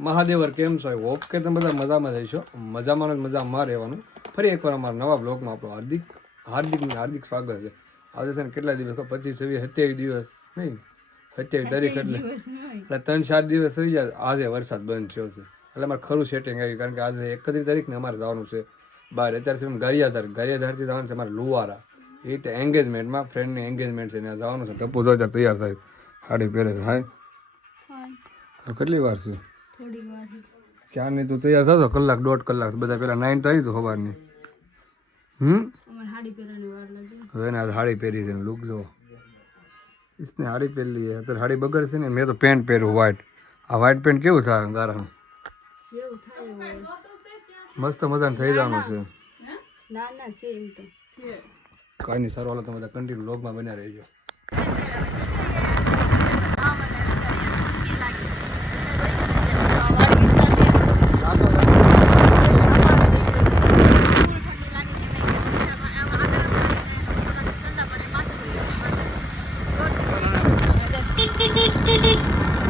મહાદેવર કેમ છો? હોપ કે તમે બધા મજામાં રહેશો મજામાં જ મજામાં રહેવાનું. ફરી એકવાર અમારા નવા બ્લોગમાં આપણું હાર્દિક હાર્દિક હાર્દિક સ્વાગત છે. આજે છે ને કેટલા દિવસ? પચીસ છવ્વીસ સત્યાવીસ દિવસ નહીં? સત્યાવીસ તારીખ એટલે એટલે ત્રણ ચાર દિવસ થઈ જાય આજે વરસાદ બંધ થયો છે. એટલે અમારે ખરું સેટિંગ આવ્યું કારણ કે આજે એકત્રીસ તારીખને અમારે જવાનું છે બહાર. અત્યારે સિવાય ગારિયાધાર ગારિયાધારથી જવાનું છે અમારે લુવારા. એ રીતે એન્ગેજમેન્ટમાં ફ્રેન્ડની એન્ગેજમેન્ટ છે ને જવાનું છે. ટપુ જો તૈયાર થાય. સાડી પહેરે છે હા કેટલી વાર છે? ક્યાં નહીં તું તૈયાર થતો કલાક દોઢ કલાક. બધા પહેલાં નાઇન તો આવી તો સવારની. હમ? હવે ને આ સાડી પહેરી છે લુક જો ઇસને સાડી પહેરી અત્યારે સાડી બગડશે ને મેં તો પેન્ટ પહેર્યું વ્હાઇટ આ વ્હાઇટ પેન્ટ કેવું થાય? ગારાનું. મસ્ત મજાનું થઈ જવાનું છે. ના ના છે એમ તો. કાંઈ નહીં સારું હાલો તમે બધા કન્ટિન્યુ લોગમાં બન્યા રહેજો.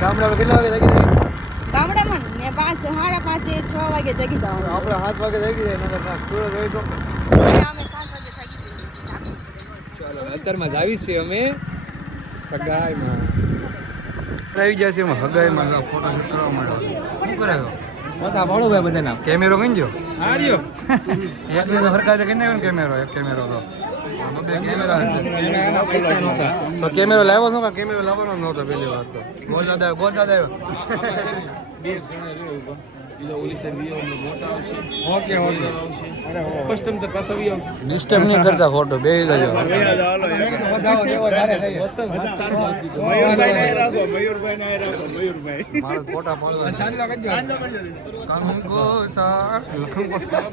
ગામડા કેટલા વાગે લાગી જાય? ગામડામાં ને પાંચ સાડા પાંચે છ વાગે જગી જવાનું આપણે સાત વાગે જગી જાય નગર ના સુરત હોય તો. અમે સાત વાગે જાગી જઈએ. ચાલો અત્યારમાં જાવી છે અમે સગાઈમાં આવી ગયા છે એમાં હગાઈમાં ફોટો શૂટ કરવા માંડો શું કરાયો મોટા ભાડો ભાઈ બધાના. કેમેરો ગંજો હાર્યો એક ને સરકાર તો કઈ ને કેમેરો એક કેમેરો તો. બે કેમેરા લાવ્યો નતો કેમેરો લાવવાનો નહોતો પહેલી વાત તો. ગોળ દાદા ગોળ દાદા આવ્યો. બે જણા રહ્યો ઉપર એટલે ઓલી સાઈડ વી આવશે મોટા આવશે. Okay okay. આવશે. પછી તમે પાછા વી આવશે. ડિસ્ટર્બ નહીં કરતા ફોટો બે જજો વધાવો દેવો ધારે લઈએ વસંત હાથ સારું આપી દીધું મારા ફોટા પાડવા કંકો સા કંકો સા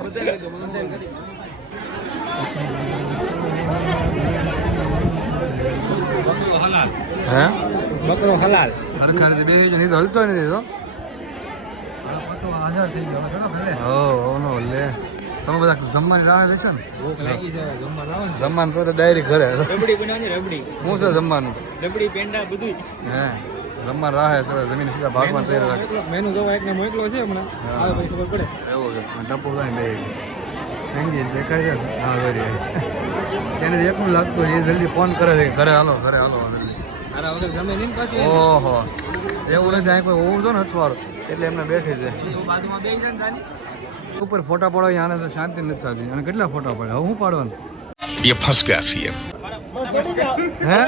હે? બકરો હલાલ. ખરખર બે જણ તો હલતો નહીં તો હો હો નો લે. તમે બધા જમવાની રાહ ને? છે ને. જમવાનું તો ડાયરી ઘરે. રબડી બનાવની રબડી. શું છે જમવાનું? રબડી પેંડા બધું હે જમવાનું રાહ છે જમીન સીધા ભાગમાં તૈયાર રાખે મેનુ જોવા એકને મોકલો છે હમણાં. આવે પછી ખબર પડે. એવું છે. ટપુ બે થેન્ક યુ દેખાય છે. હા વેરી એને એકલું લાગતું એ જલ્દી ફોન કરે છે ઘરે હાલો ઘરે હાલો જલ્દી. અરે વગર ગમે નહીં પાછું. ઓહો. એવું નથી અહીં કોઈ હોવું જો ને અછવારો એટલે એમને બેઠી છે તો બાજુમાં બે જણ જાની ઉપર ફોટા પાડવા આને તો શાંતિ નથી થતી અને કેટલા ફોટા પડ્યા હવે હું પાડવાનું ये फंस गया सीएम હે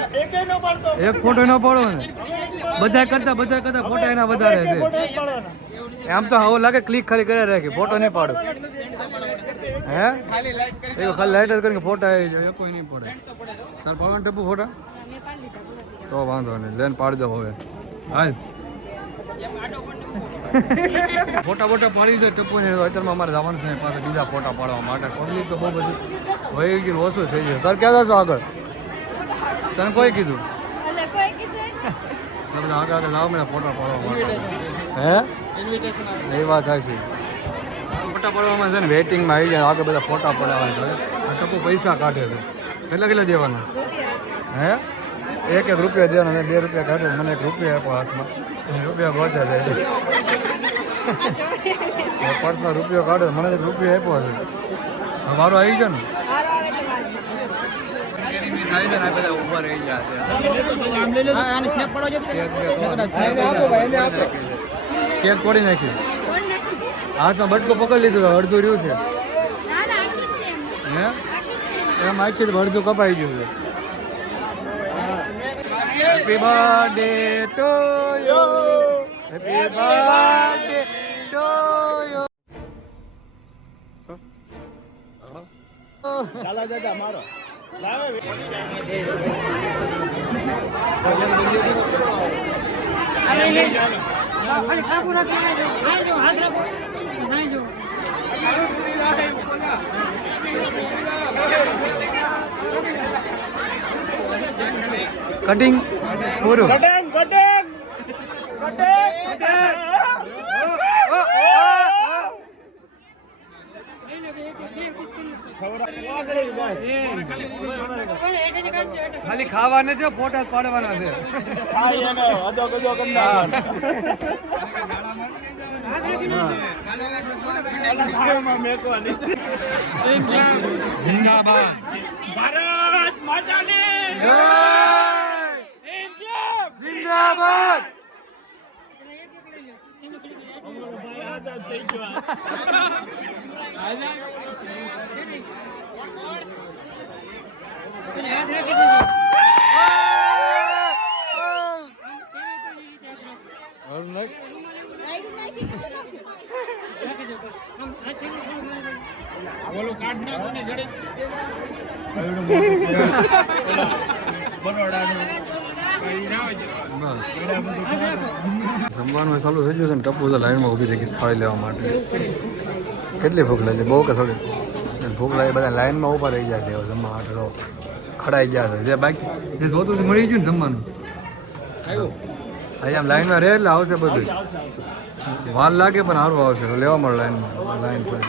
એક ફોટો ન પાડો ને બધા કરતા બધા કરતા ફોટા એના વધારે છે આમ તો આવું લાગે ક્લિક ખાલી કર્યા રાખી ફોટો નહીં પાડો હે એ ખાલી લાઈટ જ કરીને ફોટા આવી જાય કોઈ નહીં પડે તાર પાડવાનું ટપુ ફોટા મેં પાડી લીધા પૂરા. તો વાંધો નહીં લઈને પાડજો હવે હાલ. ફોટા ફોટા પાડી દે ટપુ ને અત્યારમાં અમારે જવાનું છે પાસે બીજા ફોટા પાડવા માટે. પબ્લિક તો બહુ બધું હોય ગયું ઓછું થઈ ગયું. તાર ક્યાં જશો આગળ? તને કોઈ કીધું? તમને તમે આગળ આગળ લાવો મને ફોટા પાડવા માટે. હે? એ વાત થાય છે. ફોટા પાડવામાં છે ને વેટિંગમાં આવી જાય આગળ બધા ફોટા પડાવવા છે. ટપુ પૈસા કાઢે છે. કેટલા કેટલા દેવાના? હે? એક એક રૂપિયા દેવાના અને બે રૂપિયા કાઢે મને એક રૂપિયા આપો હાથમાં. રૂપિયા ગોતે જાય પર્સમાં રૂપિયો કાઢે મને એક રૂપિયા આપ્યો હશે મારો આવી ગયો ને. કેક તોડી નાખી હાથમાં બટકો પકડી લીધો તો અડધું રહ્યું છે. હે? આખી એમ. આખી અડધું કપાઈ ગયું છે. Happy birthday to you happy birthday to you cutting પૂરું ખાલી ખાવાને છે ફોટા પાડવાના છે. જિંદાબાદ. ઓલું કાર્ડ નાખો ને જડે. જમવાનું ચાલુ થઈ ગયું છે ને ટપુ તો લાઈનમાં ઊભી થઈ ગઈ થાળી લેવા માટે. કેટલી ભૂખ લાગે? બહુ કે થોડી. ભૂખ લાગે બધા લાઈનમાં ઊભા રહી જાય છે જમવા માટે તો ખડાઈ ગયા છે. જે બાકી જે જોતું મળી ગયું ને જમવાનું. અહીંયા લાઈનમાં રહે એટલે આવશે બધું. વાર લાગે પણ સારું આવશે. લેવા મળે લાઈનમાં. લાઈન પર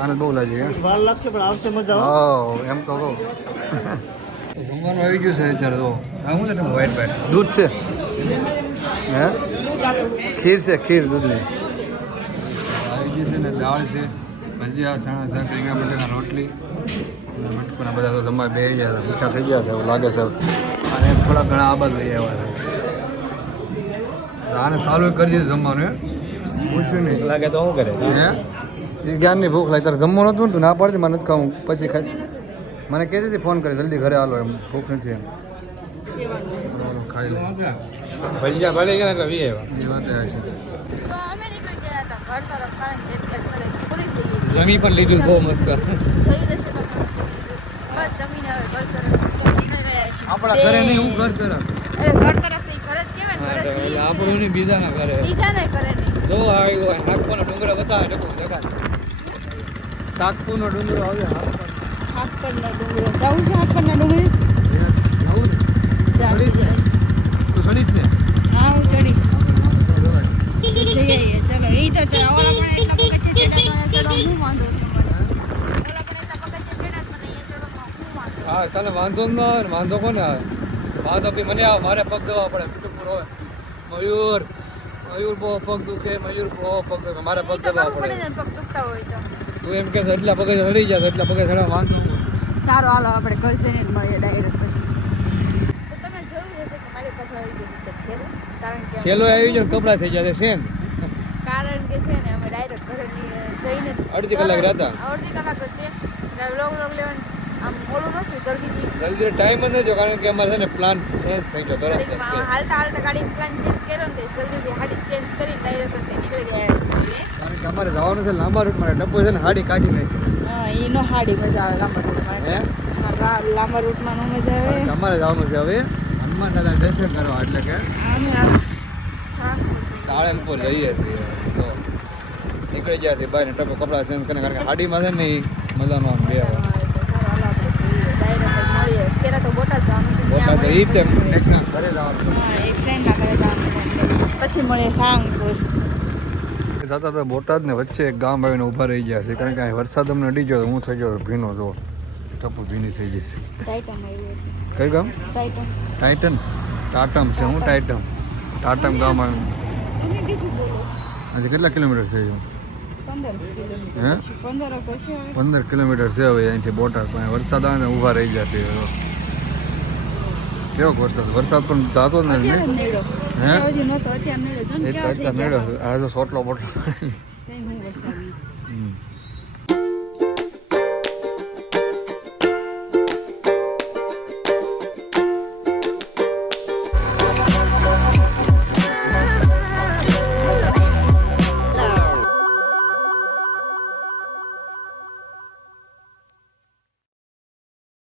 આનંદ બહુ લાગે વાલ લાગશે પણ આવશે મજા હા એમ તો કહું. જમવાનું આવી ગયું છે અત્યારે તો. આ શું છે વ્હાઈટ વ્હાઈટ દૂધ છે? હે? ખીર છે ખીર દૂધની. આવી ગઈ છે ને દાળ છે ભજીયા ચણા છે રીંગણા બટાકા રોટલી. અને મટકુના બધા તો જમવા બે ગયા હતા મીઠા થઈ ગયા છે એવું લાગે છે. અને થોડા ઘણા આબાદ લઈ આવ્યા છે. આને સારું કરી દીધું જમવાનું પૂછ્યું નહીં. લાગે તો શું કરે? હે? એ જ્ઞાનની ભૂખ લાગે? તારે જમવાનું હતું ને તું ના પાડતી મને નથી ખાવું. પછી ખાઈ. મને કહેતી હતી ફોન કરી જલ્દી ઘરે હાલો એમ. ભૂખ નથી એમ. ખાઈ લે. ભજીયા ભલે ગયા એટલે વી આવ્યા. એ વાત છે. જમી પણ લીધું બહુ મસ્ત. આપણા ઘરે નહીં હું ઘર તરફ. અરે ઘર તરફ નહીં ઘર જ કહેવાય ને, ઘર જ ઈ જ ને. આપણું નહીં. જો આવ્યો નાગપુરનો ડુંગરો બતાવે દેખા સાતપુરનો ડુંગરો આવ્યો ડુંગરો જવું છે ડુંગરે હા હું ચડી જઈ આવીએ. ચલો એ તો તો ઓલા પણ એટલા પગથિયે ચડ્યા તો અહીંયા હું વાંધો છે મને. ઓલા પણ એટલા પગથિયે ચડ્યા તો મને અહીંયા ચડવામાં હું વાંધો હા તને વાંધો ના આવે વાંધો કોને આવે? વાંધો બી મને આવે મારે પગ દવા પડે મીઠું હોય મયુર મયુર બહુ પગ દુખે મયુર બહુ પગ દુખે મારે પગ દવા પડે પડે પગ દુખતા હોય તો. તું એમ કે એટલા પગે ચડી જાય એટલા પગે ચડવા વાંધો. સારું હાલો આપણે ઘર જઈને જ મળીએ ડાયરેક્ટ પછી. તો તમે જોયું હશે કે મારી પાસે આવી ગયું છે થેલું? કારણ કે થેલો આવી જાય કપડા થઈ જાય સેમ. કારણ કે છે ને અમે ડાયરેક્ટ ઘરે જઈને અડધી કલાક રહેતા. અડધી કલાક જ છે. લોગ લોગ લેવાનું આમ ઓલું નથી જલ્દીથી જલ્દી ટાઈમ જ જો કારણ કે અમારે છે ને પ્લાન ચેન્જ થઈ ગયો તરત હાલતા હાલતા ગાડી પ્લાન ચેન્જ કર્યો ને તો જલ્દીથી ગાડી ચેન્જ કરી ડાયરેક્ટ નીકળી ગયા કારણ કે અમારે જવાનું છે લાંબા રૂટ માટે ડબ્બો છે ને હાડી કાઢી નાખી હા એનો હાડી મજા આવે લાંબા હે લાંબા રૂટમાં નો મજા આવે. કારણ જવાનું છે હવે. હનુમાન દાદા દર્શન કરવા એટલે કે. સાળંગપુર જઈએ છીએ. તો નીકળી ગયા છે બહાર. ટપો કપડાં ચેન્જ કરીને કારણ કે હાડીમાં છે ને ઈ મજાનો બે બોટાદ ઈ તેમ એકના ઘરે જવાનું એક ફ્રેન્ડના ઘરે જવાનું પછી મળીએ સાળંગપુર. જતા તો બોટાદને વચ્ચે એક ગામ આવીને ઊભા રહી ગયા છે. કારણ કે અહીં વરસાદ અમને અડી ગયો તો હું થઈ ગયો ભીનો જો ટપુ ભીની થઈ ગઈ છે ટાઈટમ આવ્યું હતું. કઈ ગામ ટાઈટમ ટાઇટન ટાટમ છે હું ટાઇટમ ટાટમ ગામ આવ્યું તમે બીજું બોલો આજે કેટલા કિલોમીટર છે અહીંયા? પંદર કિલોમીટર હે પંદર કશે હવે પંદર કિલોમીટર છે હવે અહીંથી બોટાદ પણ વરસાદ આવે ને ઊભા રહી ગયા છે હવે. કેવો વરસાદ વરસાદ પણ જાતો જ નથી અત્યારે જ ને? નીકળ્યો હે હજી નહોતો અત્યારે નીકળ્યો જો ને એ તો કેવા થઈ અત્યારે ગયા. મેળો આ તો સોટલો બોટલો